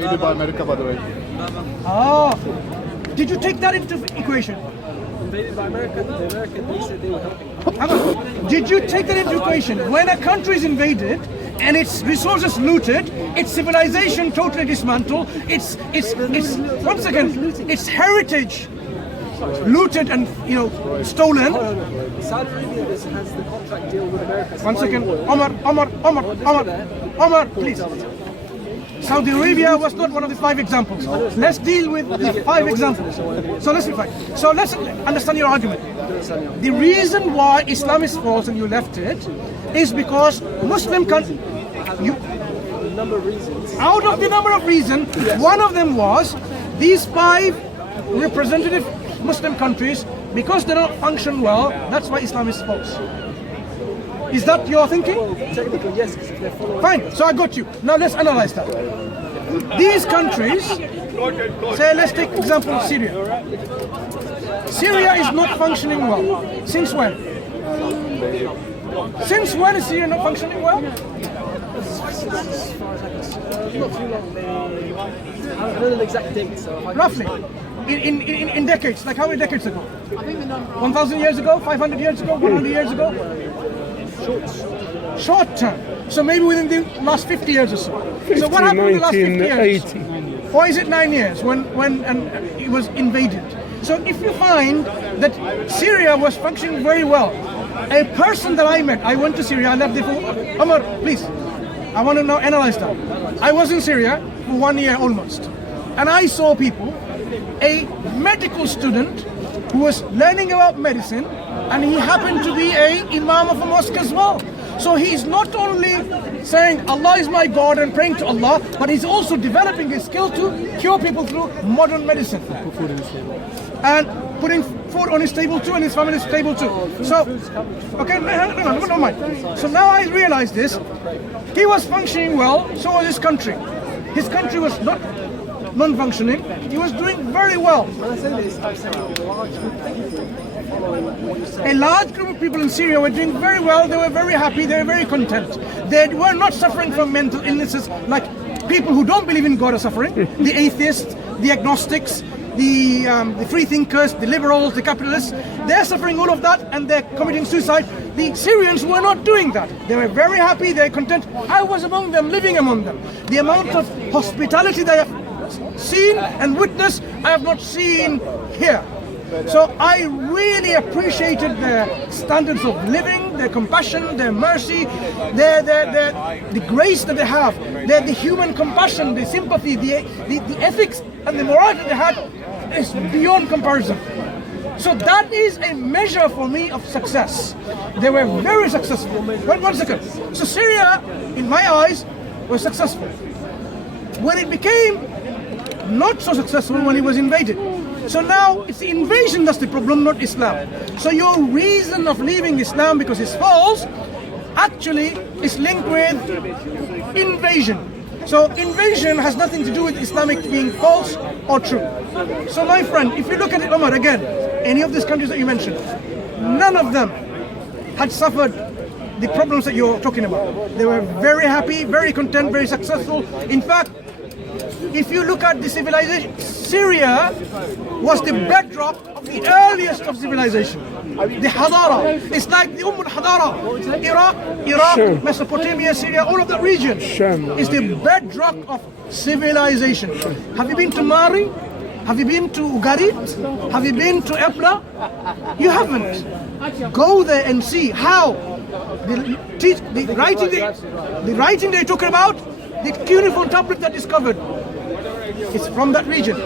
invaded by America, by the way. Oh, did you take that into equation? Invaded by America, the Americans said they were helping. Did you take that into equation? When a country is invaded and its resources looted, its civilization totally dismantled, its once again, its heritage looted and stolen. Saudi Arabia has the contract deal with America. One second, Omar, please. Saudi Arabia was not one of the 5 examples. Let's deal with the 5 examples. So let's understand your argument. The reason why Islam is false and you left it is because Muslim countries. Out of the number of reasons, one of them was these 5 representative Muslim countries, because they don't function well, that's why Islam is false. Is that your thinking? Technically, yes, because if they're following. Fine, so I got you. Now let's analyze that. These countries, say let's take example of Syria. Syria is not functioning well. Since when? Since when is Syria not functioning well? Not too long. I don't know the exact date, so Roughly. In decades, like how many decades ago? 1,000 years ago, 500 years ago, 100 years ago? Short term. So maybe within the last 50 years or so. So what happened in the last 50 years? Or is it 9 years when it was invaded? So if you find that Syria was functioning very well, a person that I met, I went to Syria, I left there for, Omar, please, I want to now analyze that. I was in Syria for 1 year almost, and I saw people, a medical student who was learning about medicine, and he happened to be a imam of a mosque as well. So he is not only saying Allah is my God and praying to Allah, but he's also developing his skill to cure people through modern medicine. And putting food on his table too, and his family's table too. So, okay, no mind. So now I realize this. He was functioning well, so was his country. His country was not non-functioning. He was doing very well. A large group of people in Syria were doing very well. They were very happy. They were very content. They were not suffering from mental illnesses like people who don't believe in God are suffering. The atheists, the agnostics, the free thinkers, the liberals, the capitalists. They're suffering all of that and they're committing suicide. The Syrians were not doing that. They were very happy. They're content. I was among them, living among them. The amount of hospitality they have seen and witnessed, I have not seen here. So I really appreciated their standards of living, their compassion, their mercy, the grace that they have, the human compassion, the sympathy, the ethics and the morality they had is beyond comparison. So that is a measure for me of success. They were very successful. Wait 1 second. So Syria, in my eyes, was successful. When it became not so successful when it was invaded. So now it's the invasion that's the problem, not Islam. So your reason of leaving Islam because it's false actually is linked with invasion. So invasion has nothing to do with Islamic being false or true. So my friend, if you look at it, Omar, again, any of these countries that you mentioned, none of them had suffered the problems that you're talking about. They were very happy, very content, very successful. In fact, if you look at the civilization, Syria was the bedrock of the earliest of civilization. The Hadara. It's like the Hadara. Iraq, Mesopotamia, Syria, all of the region is the bedrock of civilization. Have you been to Mari? Have you been to Ugarit? Have you been to Epla? You haven't. Go there and see how the writing they're talking about, the cuneiform tablet that discovered, it's from that region.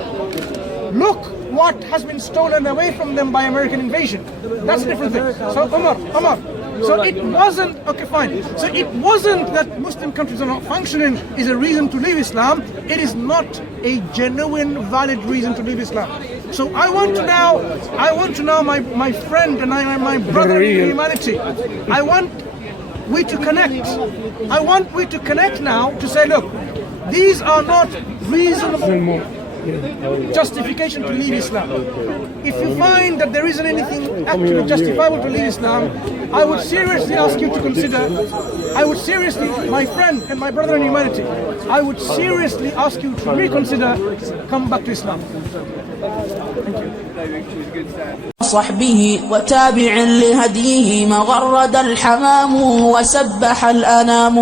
Look what has been stolen away from them by American invasion. That's a different thing. So Omar. So it wasn't, okay fine. So it wasn't that Muslim countries are not functioning is a reason to leave Islam. It is not a genuine, valid reason to leave Islam. So I want to now, my friend and my brother in humanity, I want we to connect. I want we to connect now to say, look, these are not reasonable. justification to leave Islam. If you find that there isn't anything actually justifiable to leave Islam, I would seriously ask you to consider, I would seriously, my friend and my brother in humanity, I would seriously ask you to reconsider, come back to Islam. Thank you. صحبه وتابع لهديه مغرد الحمام وسبح الأنام